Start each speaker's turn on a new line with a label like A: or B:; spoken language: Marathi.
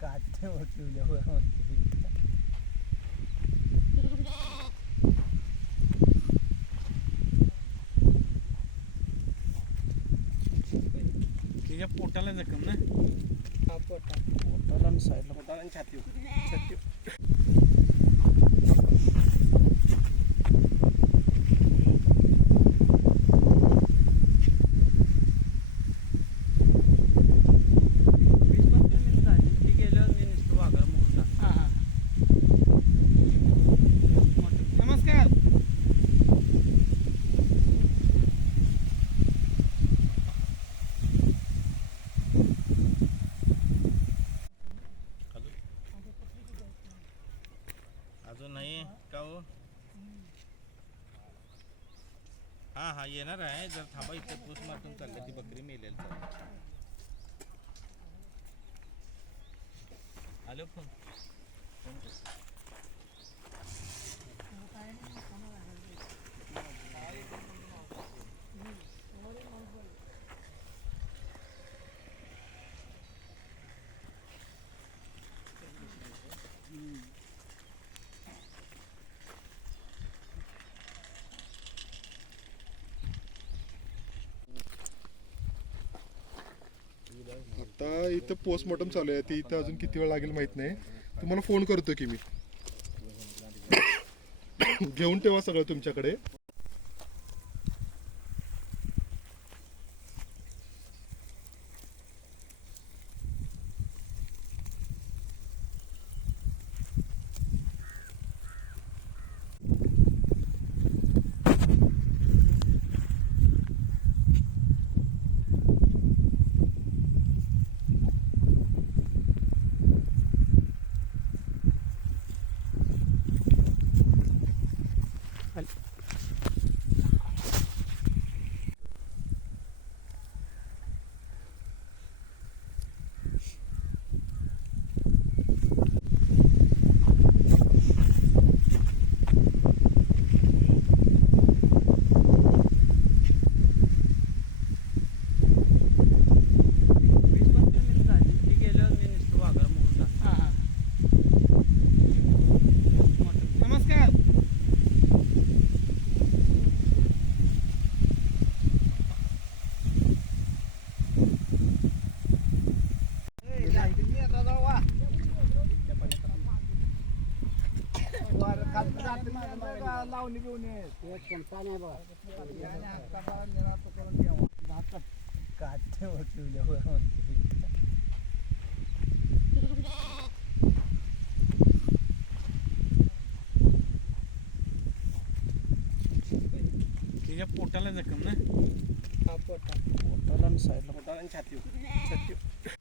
A: काट्या ठेवल्यावर म्हणते
B: तिच्या पोटाला जखम ना
A: हा पोटा पोटाला आणि साईडला
B: पोटाला आणि छाती
A: वीस पंचवीस मिनिटं झाली ती गेल्यावर मी नुसतं वाघर मोडला
B: हा हा नमस्कार अजून नाही का हो हा हा येणार आहे. जर थांबा इथं मारून चाललं ती बकरी मेलेल चालेल आलो फोन.
C: आता इथं पोस्टमॉर्टम चालू आहे. ती इथं अजून किती वेळ लागेल माहीत नाही. तुम्हाला फोन करतो की मी. घेऊन ठेवा सगळं तुमच्याकडे.
A: लावणी म्हणते
B: तिच्या पोटाला जखम ना?
A: पोटा पोटाला. साईडला.
B: पोटाला छाती छाती